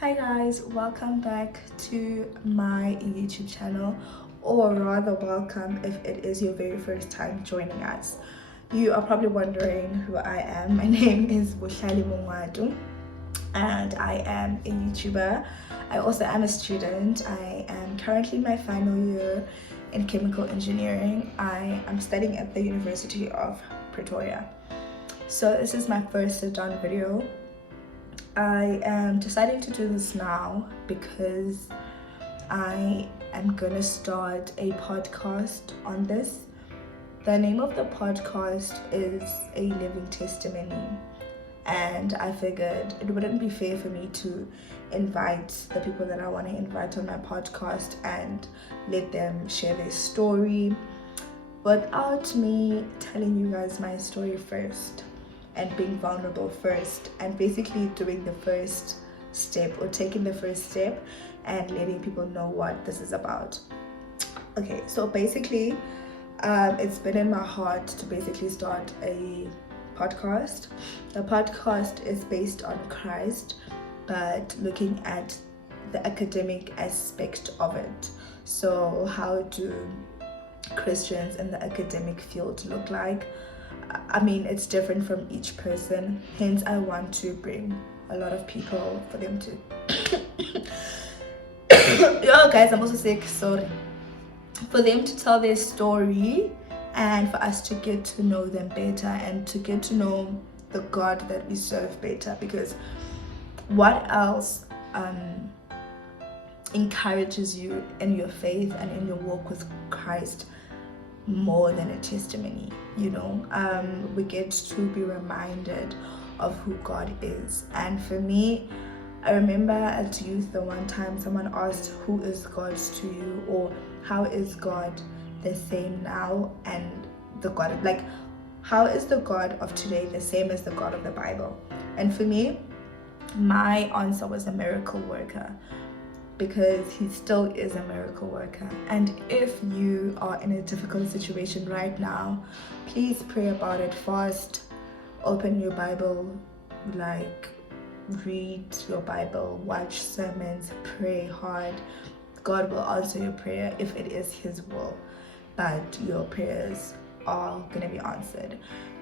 Hi guys, welcome back to my YouTube channel, or rather welcome if it is your very first time joining us. You are probably wondering who I am. My name is Bushali Mungwadu and I am a YouTuber. I also am a student. I am currently in my final year in chemical engineering. I am studying at the University of Pretoria. So this is my first sit-down video. I am deciding to do this now because I am gonna start a podcast on this. The name of the podcast is A Living Testimony, and I figured it wouldn't be fair for me to invite the people that I want to invite on my podcast and let them share their story without me telling you guys my story first and being vulnerable first, and basically doing the first step or taking the first step and letting people know what this is about. Okay, so basically it's been in my heart to basically start a podcast. The podcast is based on Christ, but looking at the academic aspect of it. So how do Christians in the academic field look like? I mean, it's different from each person, hence I want to bring a lot of people for them to yo guys, I'm also sick, sorry, for them to tell their story and for us to get to know them better and to get to know the God that we serve better, because what else encourages you in your faith and in your walk with Christ more than a testimony? We get to be reminded of who God is. And for me, I remember at youth the one time someone asked, who is God to you, or how is God the same now and the God, like how is the God of today the same as the God of the Bible? And for me, my answer was a miracle worker, because he still is a miracle worker. And if you are in a difficult situation right now, please pray about it fast. Open your Bible, like read your Bible, watch sermons, pray hard. God will answer your prayer if it is his will, but your prayers are going to be answered.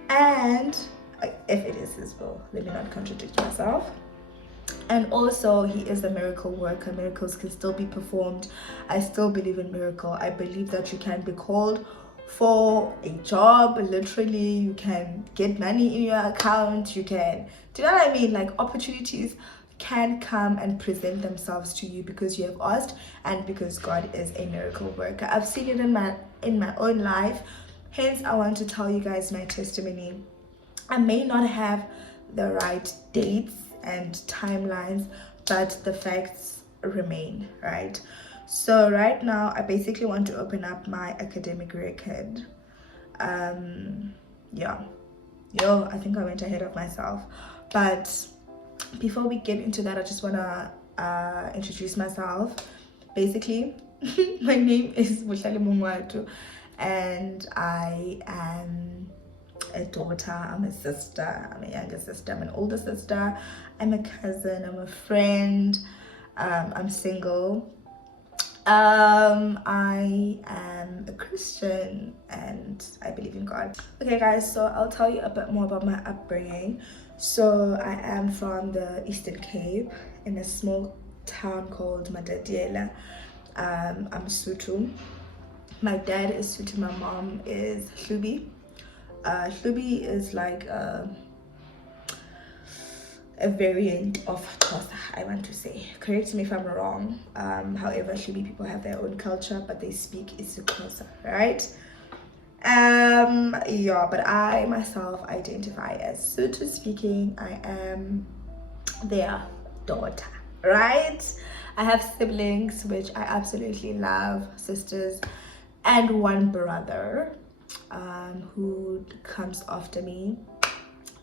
And if it is his will, let me not contradict myself. And also, he is a miracle worker. Miracles can still be performed. I still believe in miracle. I believe that you can be called for a job, literally. You can get money in your account. You can, do you know what I mean? Like, opportunities can come and present themselves to you because you have asked and because God is a miracle worker. I've seen it in my own life. Hence, I want to tell you guys my testimony. I may not have the right dates and timelines, but the facts remain, right? So right now I basically want to open up my academic record. I think I went ahead of myself, but before we get into that, I just want to introduce myself. Basically, my name is Bushali Mungwadu, and I am a daughter, I'm a sister, I'm a younger sister, I'm an older sister, I'm a cousin, I'm a friend, I'm single, I am a Christian, and I believe in God. Okay guys, so I'll tell you a bit more about my upbringing. So I am from the Eastern Cape in a small town called Madadiela. I'm Sotho. My dad is Sotho, my mom is Hlubi. Hlubi is like a variant of Xhosa, I want to say. Correct me if I'm wrong. However, Hlubi people have their own culture, but they speak isiXhosa, right? But I myself identify as Sotho speaking. I am their daughter, right? I have siblings, which I absolutely love, sisters, and one brother who comes after me.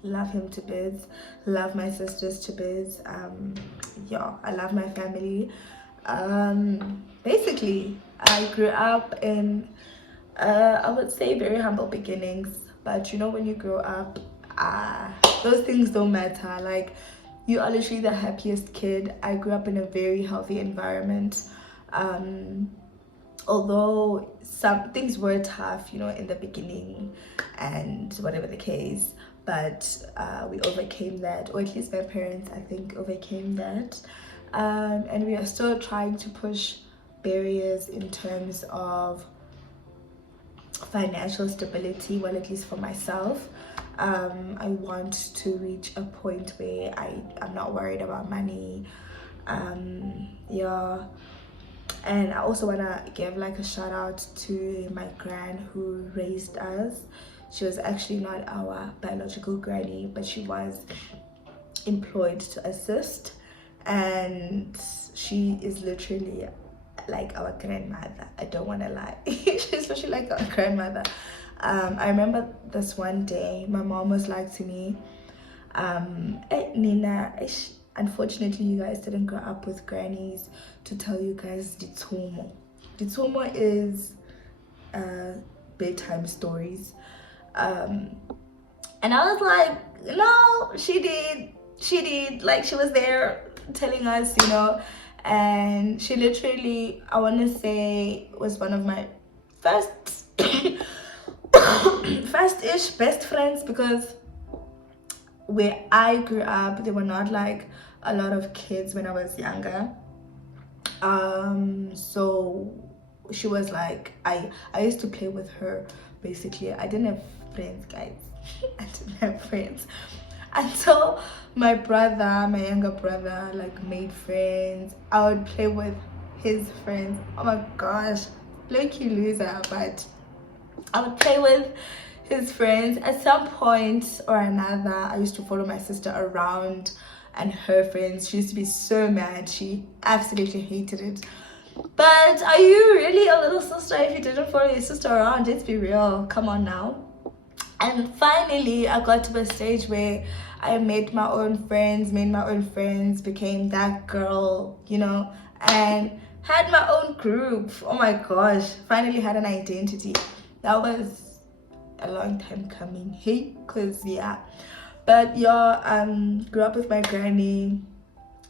Love him to bits, love my sisters to bits. I love my family. Basically, I grew up in I would say very humble beginnings, but when you grow up, those things don't matter. Like, you are literally the happiest kid. I grew up in a very healthy environment. Although some things were tough, you know, in the beginning and whatever the case, but we overcame that, or at least my parents, I think, overcame that. And we are still trying to push barriers in terms of financial stability, well, at least for myself. I want to reach a point where I'm not worried about money. Yeah. And I also want to give like a shout out to my gran who raised us. She was actually not our biological granny, but she was employed to assist, and she is literally like our grandmother. I don't want to lie. She's literally like our grandmother. I remember this one day my mom was like to me, Nina, unfortunately you guys didn't grow up with grannies to tell you guys dithumo. Dithumo is bedtime stories. And I was like, no, she did, like she was there telling us, you know. And she literally, I want to say, was one of my first first-ish best friends, because where I grew up there were not like a lot of kids when I was younger. So she was like, I used to play with her. Basically, I didn't have friends, guys. I didn't have friends until my younger brother, like made friends. I would play with his friends. Oh my gosh, lucky loser. But I would play with his friends. At some point or another, I used to follow my sister around and her friends. She used to be so mad. She absolutely hated it. But are you really a little sister if you didn't follow your sister around? Let's be real. Come on now. And finally, I got to a stage where I made my own friends, became that girl, you know, and had my own group. Oh my gosh, finally had an identity. That was a long time coming, hey, cause yeah. But yeah, grew up with my granny.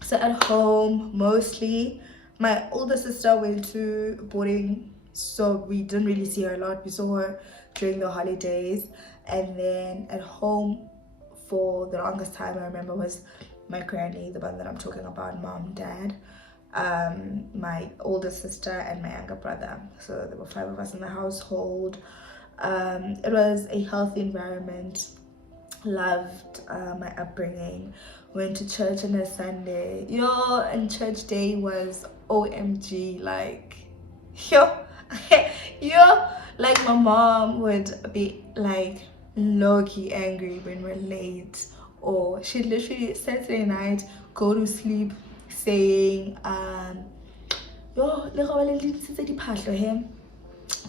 So at home mostly. My older sister went to boarding, so we didn't really see her a lot. We saw her during the holidays. And then at home for the longest time, I remember, was my granny, the one that I'm talking about, mom, dad, my older sister and my younger brother. So there were 5 of us in the household. It was a healthy environment. Loved my upbringing. Went to church on a Sunday, yo, and church day was OMG, like yo. Yo, like my mom would be like low-key angry when we're late, or she'd literally Saturday night go to sleep saying yo,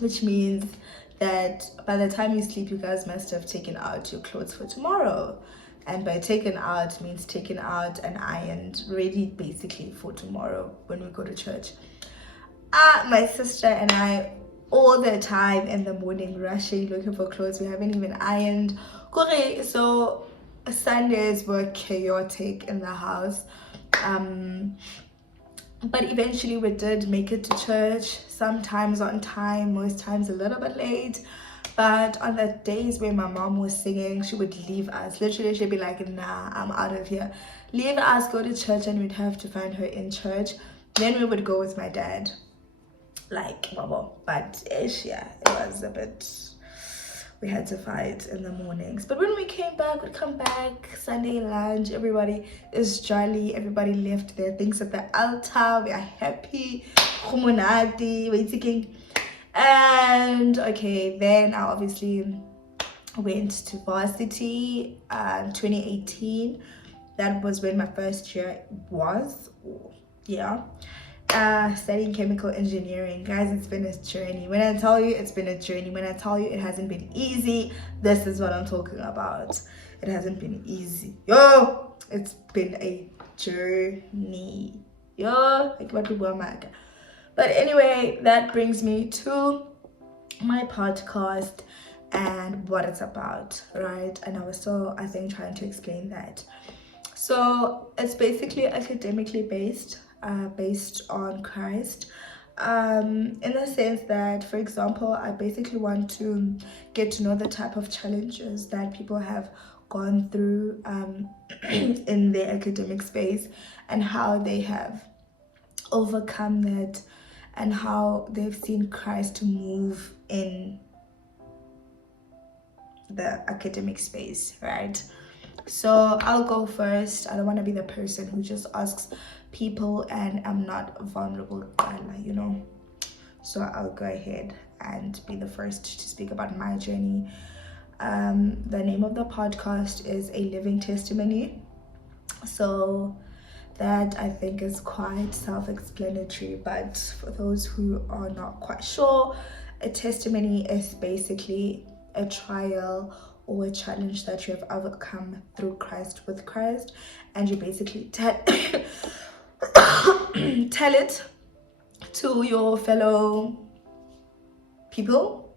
which means that by the time you sleep, you guys must have taken out your clothes for tomorrow. And by taken out means taken out and ironed, ready basically for tomorrow when we go to church. My sister and I, all the time in the morning, rushing, looking for clothes we haven't even ironed. So Sundays were chaotic in the house. But eventually we did make it to church, sometimes on time, most times a little bit late. But on the days where my mom was singing, she would leave us. Literally, she'd be like, nah, I'm out of here. Leave us, go to church, and we'd have to find her in church. Then we would go with my dad. Like, but yeah, it was a bit, we had to fight in the mornings. But when we came back, we'd come back, Sunday lunch, everybody is jolly, everybody left their things at the altar, we are happy, we're taking. And okay, then I obviously went to varsity 2018. That was when my first year was, yeah. Studying chemical engineering. Guys, it's been a journey. When I tell you it's been a journey, when I tell you it hasn't been easy, this is what I'm talking about. It hasn't been easy. Yo, it's been a journey. Yo, like what we were. But anyway, that brings me to my podcast and what it's about, right? And I was still, I think, trying to explain that. So it's basically academically based, based on Christ. In the sense that, for example, I basically want to get to know the type of challenges that people have gone through in their academic space, and how they have overcome that, and how they've seen Christ move in the academic space, right? So I'll go first. I don't want to be the person who just asks people and I'm not vulnerable, you know. So I'll go ahead and be the first to speak about my journey. The name of the podcast is A Living Testimony. So that I think is quite self-explanatory, but for those who are not quite sure, a testimony is basically a trial or a challenge that you have overcome through Christ, with Christ, and you basically tell it to your fellow people,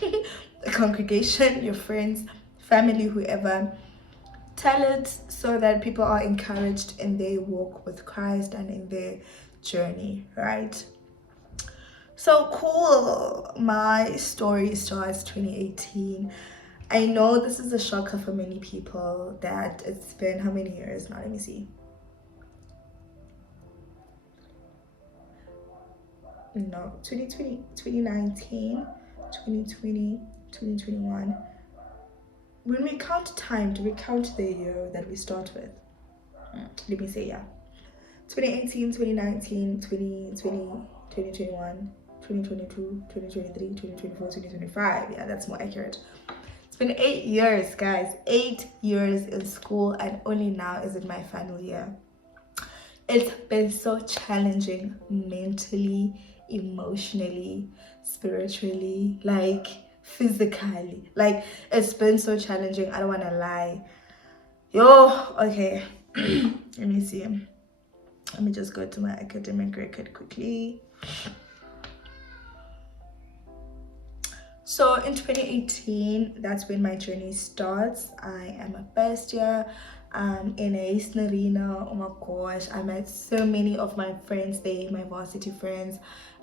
the congregation, your friends, family, whoever. Tell it so that people are encouraged in their walk with Christ and in their journey, right? So cool. My story starts 2018. I know this is a shocker for many people that it's been how many years now? Let me see. No, 2020, 2019, 2020, 2021. When we count time, do we count the year that we start with? Let me say, yeah. 2018, 2019, 2020, 2021, 2022, 2023, 2024, 2025. Yeah, that's more accurate. It's been 8 years, guys. 8 years in school, and only now is it my final year. It's been so challenging mentally, emotionally, spiritually, like physically. Like, it's been so challenging. I don't want to lie. Okay. Let me see. Let me just go to my academic record quickly. So in 2018, that's when my journey starts. I am a first year in a Snarina. Oh my gosh, I met so many of my friends there, my varsity friends.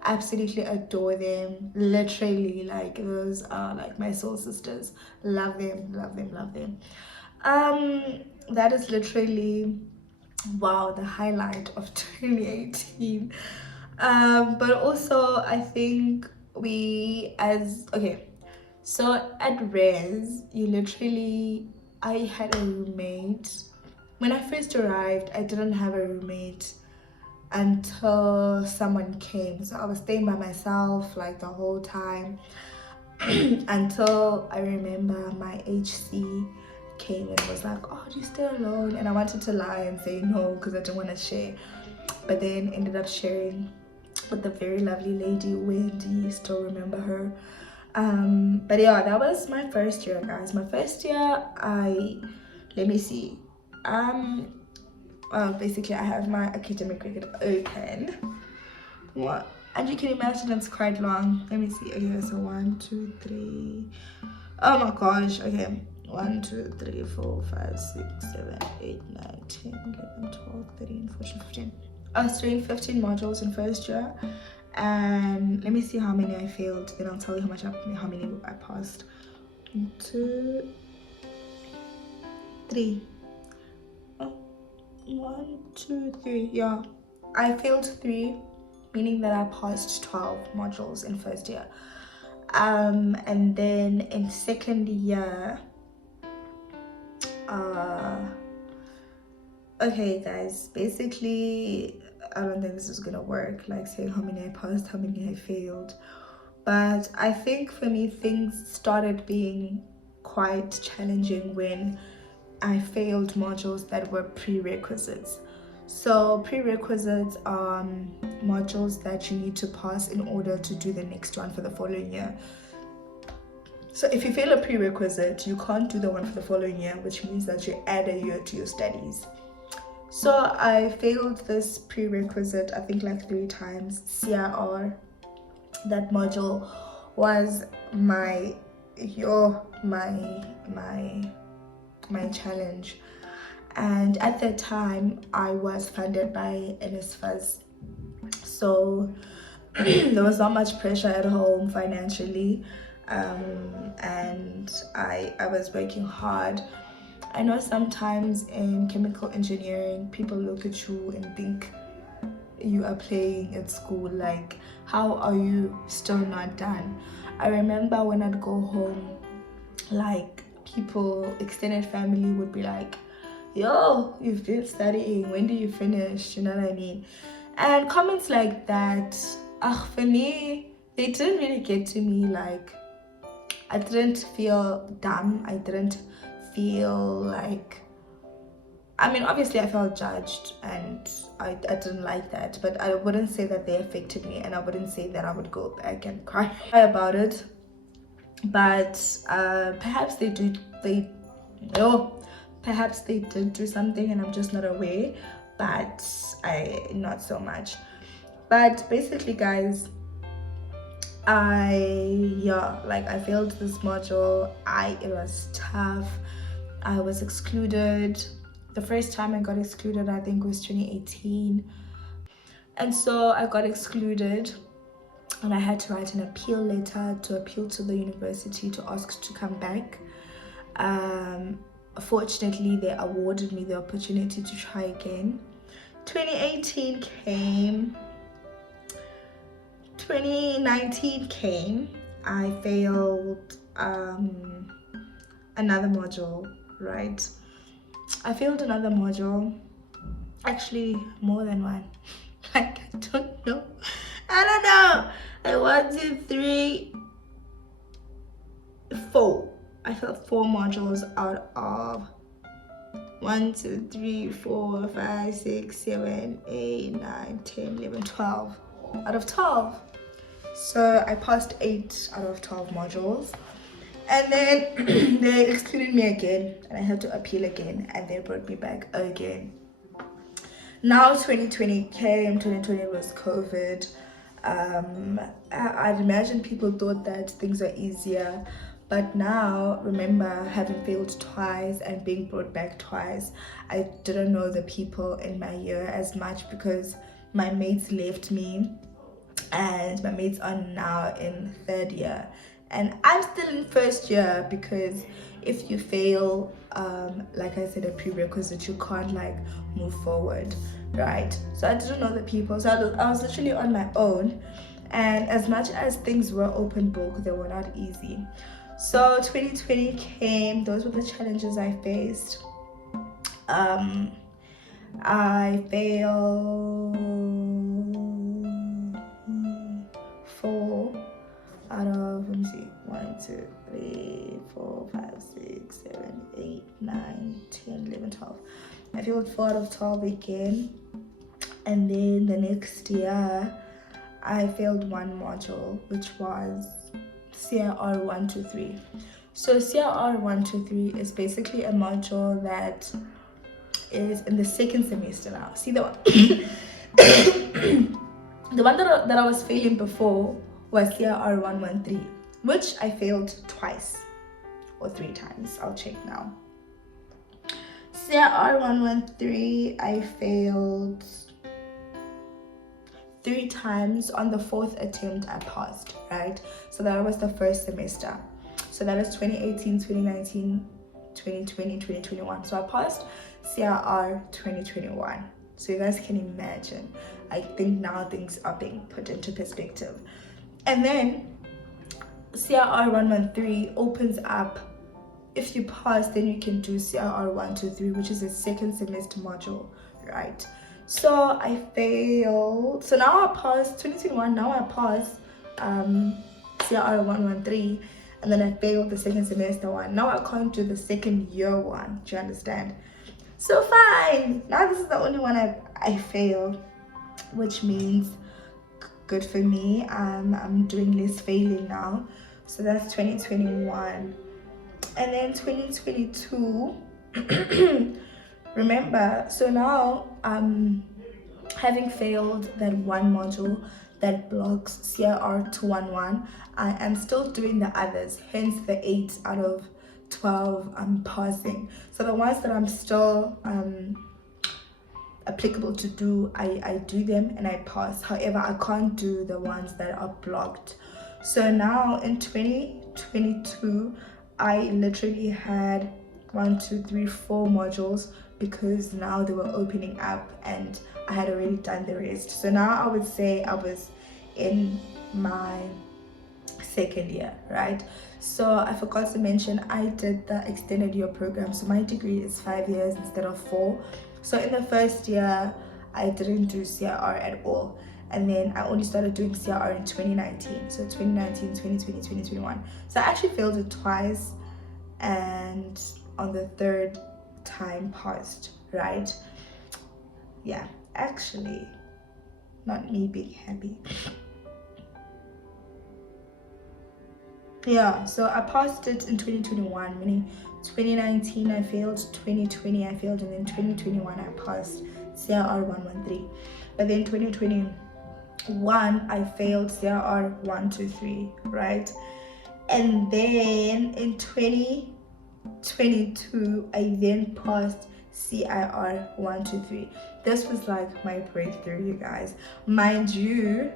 Absolutely adore them. Literally, like, those are like my soul sisters. Love them, love them, love them. That is literally, wow, the highlight of 2018. But also I think so at res, I had a roommate. When I first arrived, I didn't have a roommate until someone came. So I was staying by myself like the whole time until I remember my HC came and was like, oh, do you stay alone? And I wanted to lie and say no because I didn't want to share, but then ended up sharing with the very lovely lady Wendy. Still remember her. But yeah, that was my first year, guys. My first year, let me see, basically I have my academic record open. What? And you can imagine it's quite long. Let me see. Okay, so 1, 2, 3. Oh my gosh. Okay, 1, 2, 3, 4, 5, 6, 7, 8, 9, 10, 11, 12, 13, 14, 15. I was doing 15 modules in first year, and let me see how many I failed. Then I'll tell you how many I passed. 1, 2, 3. Oh, 1, 2, 3. Yeah, I failed 3. Meaning that I passed 12 modules in first year. And then in second year, okay guys, basically I don't think this is gonna work, like saying how many I passed, how many I failed. But I think for me, things started being quite challenging when I failed modules that were prerequisites. So prerequisites are modules that you need to pass in order to do the next one for the following year. So if you fail a prerequisite, you can't do the one for the following year, which means that you add a year to your studies. So I failed this prerequisite, I think like 3 times. CIR, that module was my challenge. And at that time, I was funded by NSFAS. So there was not much pressure at home financially. And I was working hard. I know sometimes in chemical engineering, people look at you and think you are playing at school. Like, how are you still not done? I remember when I'd go home, like, people, extended family would be like, yo, you've been studying, when do you finish? You know what I mean? And comments like that, for me, they didn't really get to me. Like, I didn't feel dumb. I didn't feel like, I mean, obviously I felt judged, and I didn't like that, but I wouldn't say that they affected me, and I wouldn't say that I would go back and cry about it. But perhaps they did do something and I'm just not aware, but not so much. But basically, guys, I failed this module. It was tough. I was excluded. The first time I got excluded, I think, was 2018. And so I got excluded, and I had to write an appeal letter to appeal to the university to ask to come back. Fortunately, they awarded me the opportunity to try again. 2018 came. 2019 came. I failed another module, right? I failed another module. Actually, more than one. Like, I don't know. I 1, 2, 3, 4. I failed 4 modules out of 1, 2, 3, 4, 5, 6, 7, 8, 9, 10, 11, 12. Out of 12. So I passed 8 out of 12 modules. And then they excluded me again, and I had to appeal again, and they brought me back again. Now 2020 came. 2020 was COVID. I'd imagine people thought that things were easier, but now, remember, having failed twice and being brought back twice, I didn't know the people in my year as much because my mates left me, and my mates are now in 3rd year, and I'm still in 1st year, because if you fail, like I said, a prerequisite, you can't like move forward, right? So I didn't know the people, so I was literally on my own, and as much as things were open book, they were not easy. So 2020 came. Those were the challenges I faced. I failed 4 out of, let me see, 1, 2, 3, 4, 5, 6, 7, 8, 9, 10, 11, 12. I failed 4 out of 12 again. And then the next year, I failed 1 module, which was CRR 123. So CRR 123 is basically a module that is in the 2nd semester now. See the one? The one that I was failing before was CRR 113, which I failed twice or 3 times. I'll check now. CRR 113, I failed 3 times. On the 4th attempt, I passed, right? So that was the 1st semester. So that is 2018, 2019, 2020, 2021. So I passed CRR 2021. So you guys can imagine. I think now things are being put into perspective. And then CRR 113 opens up. If you pass, then you can do CRR 123, which is a 2nd semester module, right? So I failed. So now I passed 2021. Now I passed CRR 113, and then I failed the 2nd semester one. Now I can't do the 2nd year one. Do you understand? So fine. Now this is the only one I failed, which means good for me. I'm doing less failing now. So that's 2021. And then 2022, remember, so now having failed that 1 module that blocks CRR 211, I am still doing the others, hence the 8 out of 12 I'm passing. So the ones that I'm still applicable to do, I do them and I pass. However, I can't do the ones that are blocked. So now in 2022 I literally had 4 modules, because now they were opening up and I had already done the rest. So now I would say I was in my second year, right? So I forgot to mention, I did the extended year program, so my degree is 5 years instead of 4. So in the first year I didn't do CRR at all, and then I only started doing CRR in 2019. So 2019, 2020, 2021. So I actually failed it twice, and on the third time passed, right? Yeah, actually, not me being happy. Yeah, so I passed it in 2021, meaning 2019 I failed, 2020 I failed, and then 2021 I passed CRR 113. But then 2021 I failed CRR 123, right? And then in 2022 I then passed CIR 123. This was like my breakthrough, you guys. Mind you,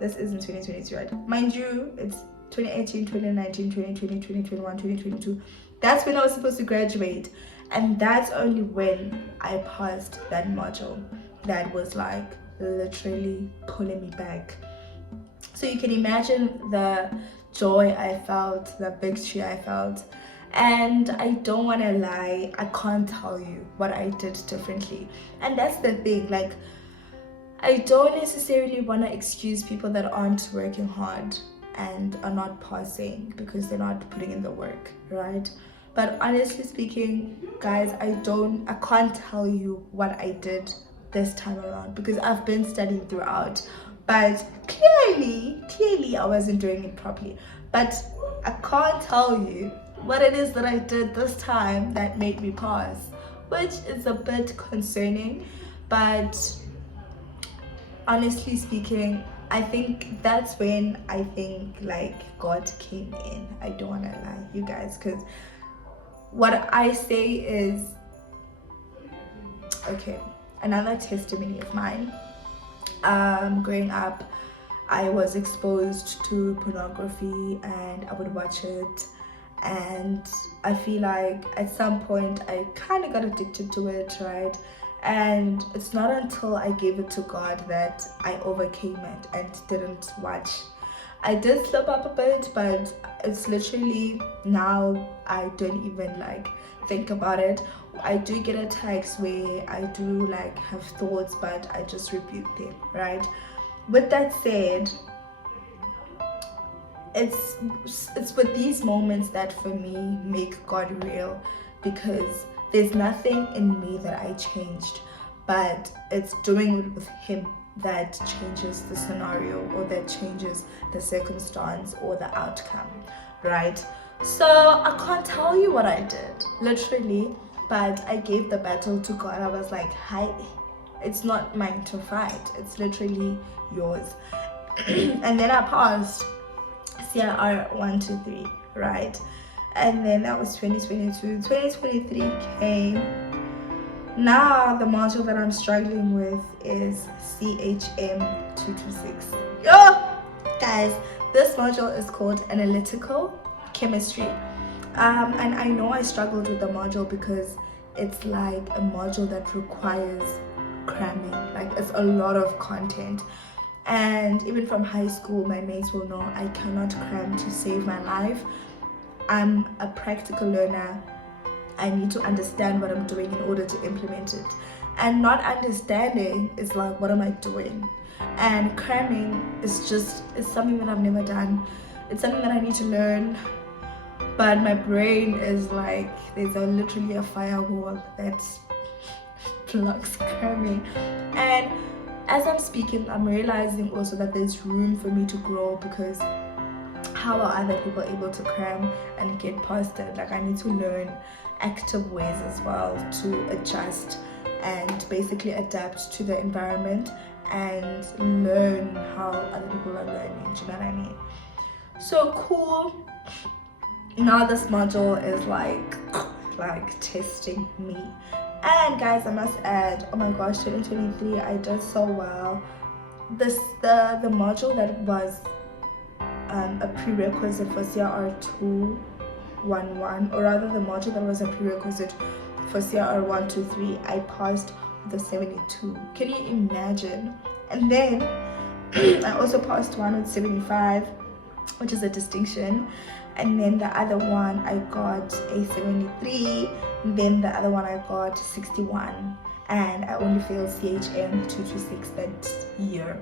this isn't 2022, right? Mind you, it's 2018, 2019, 2020, 2021, 2022. That's when I was supposed to graduate, and that's only when I passed that module. That was like literally pulling me back. So you can imagine the joy I felt, the victory I felt. And I don't want to lie, I can't tell you what I did differently. And that's the thing, like, I don't necessarily want to excuse people that aren't working hard and are not passing because they're not putting in the work, right? But honestly speaking, guys, I can't tell you what I did this time around, because I've been studying throughout, but clearly I wasn't doing it properly. But I can't tell you what it is that I did this time that made me pass, which is a bit concerning. But honestly speaking, I think that's when I think like God came in. I don't want to lie, you guys, because what I say is, okay, another testimony of mine. Growing up, I was exposed to pornography and I would watch it, and I feel like at some point I kind of got addicted to it, right? And it's not until I gave it to God that I overcame it and didn't watch. I did slip up a bit, but it's literally now I don't even like think about it. I do get attacks where I do like have thoughts, but I just rebuke them, right? With that said, it's with these moments that for me make God real, because there's nothing in me that I changed, but it's doing it with Him that changes the scenario, or that changes the circumstance or the outcome, right? So I can't tell you what I did, literally, but I gave the battle to God. I was like, hi, it's not mine to fight, it's literally yours. And then I passed CIR 123, right? And then that was 2022. 2023 came. Now the module that I'm struggling with is CHM 226. Yo, guys, this module is called Analytical Chemistry. And I know I struggled with the module because it's like a module that requires cramming. Like, it's a lot of content. And even from high school, my mates will know I cannot cram to save my life. I'm a practical learner. I need to understand what I'm doing in order to implement it. And not understanding is like, what am I doing? And cramming is something that I've never done. It's something that I need to learn. But my brain is like, there's literally a firewall that blocks cramming. And as I'm speaking, I'm realizing also that there's room for me to grow, because how are other people able to cram and get past it? Like, I need to learn active ways as well to adjust and basically adapt to the environment and learn how other people are learning. Do you know what I mean? So cool. now this module is like testing me. And guys, I must add, oh my gosh, 2023, I did so well. The module that was a prerequisite for CRR 211, or rather the module that was a prerequisite for CRR 123, I passed with a 72. Can you imagine? And then I also passed one with 75, which is a distinction. And then the other one I got a 73. Then the other one I got 61. And I only failed CHM 226 that year.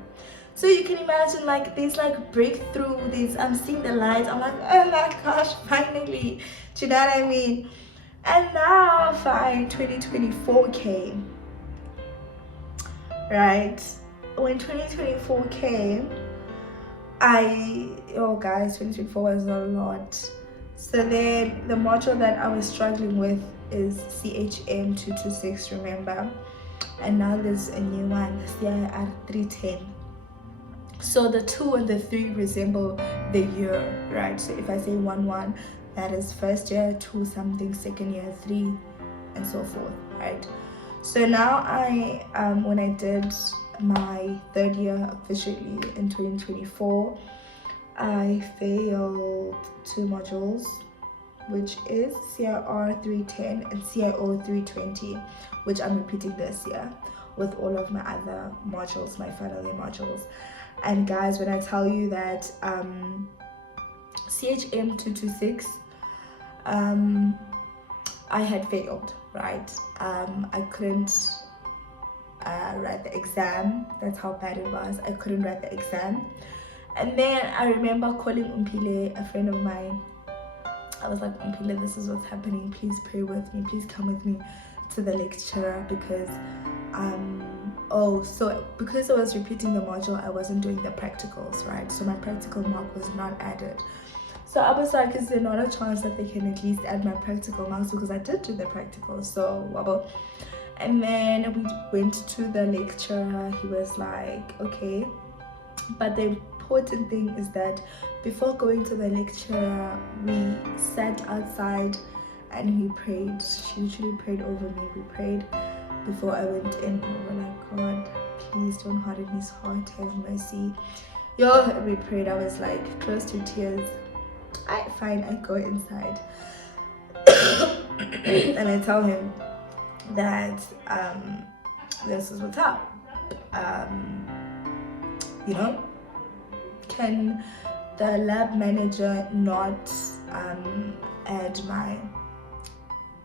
So you can imagine, like, there's like breakthrough, I'm seeing the light. I'm like, oh my gosh, finally. Do you know what I mean? And now fine, 2024 came. Right? When 2024 came, oh guys, 2024 was a lot. So then the module that I was struggling with is CHM 226, remember? And now there's a new one, CIR 310. So the 2 and the 3 resemble the year, right? So if I say 1-1, that is first year, 2 something, second year, 3, and so forth, right? So now when I did my third year officially in 2024, I failed 2 modules, which is CIR 310 and CIO 320, which I'm repeating this year with all of my other modules, my final year modules. And guys, when I tell you that CHM 226, I had failed, right? I couldn't write the exam. That's how bad it was. I couldn't write the exam. And then I remember calling Umpile, a friend of mine. I was like, Umpile, this is what's happening. Please pray with me. Please come with me to the lecturer, because because I was repeating the module, I wasn't doing the practicals, right? So my practical mark was not added. So I was like, is there not a chance that they can at least add my practical marks, because I did do the practicals? So wobble. And then we went to the lecturer. He was like, okay, but the important thing is that before going to the lecturer, we sat outside and we prayed. She literally prayed over me. We prayed before I went in. We were like, God, please don't harden his heart, have mercy. We prayed. I was like, close to tears. Fine, I go inside and I tell him that this is what's up. Can the lab manager not add my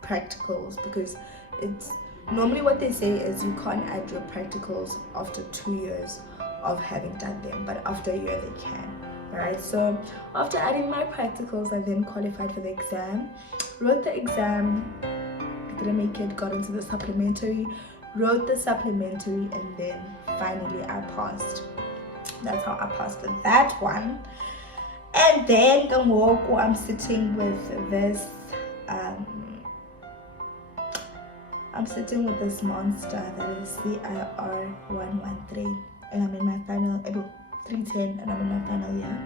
practicals, because it's normally what they say is you can't add your practicals after 2 years of having done them, but after a year they can. Alright, so after adding my practicals, I then qualified for the exam, wrote the exam, didn't make it, got into the supplementary, wrote the supplementary, and then finally I passed. That's how I passed that one. And then I'm sitting with this monster that is CIR 113, and I'm in my final 310, and I'm in my final year.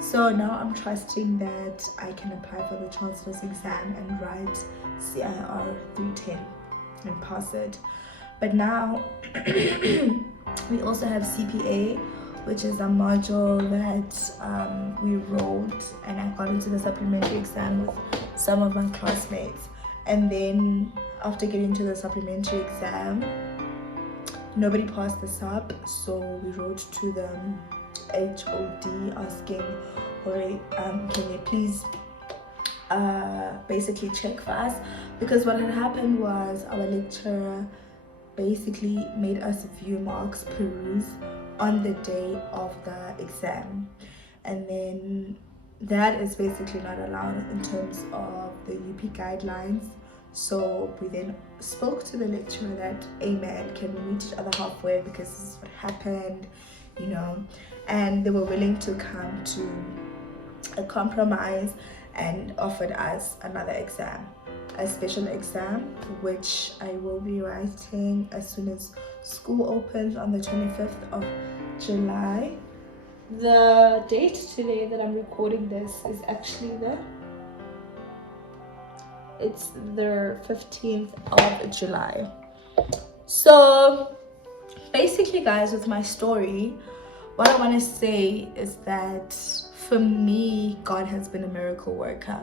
So now I'm trusting that I can apply for the chancellor's exam and write CIR 310 and pass it. But now we also have CPA, which is a module that we wrote, and I got into the supplementary exam with some of my classmates. And then after getting to the supplementary exam, nobody passed the sub, so we wrote to the HOD asking, can you please basically check for us, because what had happened was our lecturer basically made us view marks, peruse on the day of the exam, and then that is basically not allowed in terms of the UP guidelines. So we then spoke to the lecturer that, hey man, can we meet each other halfway, because this is what happened, and they were willing to come to a compromise and offered us another exam, a special exam, which I will be writing as soon as school opens on the 25th of July. The date today that I'm recording this is actually the it's the 15th of July. So basically, guys, with my story, what I want to say is that for me, God has been a miracle worker.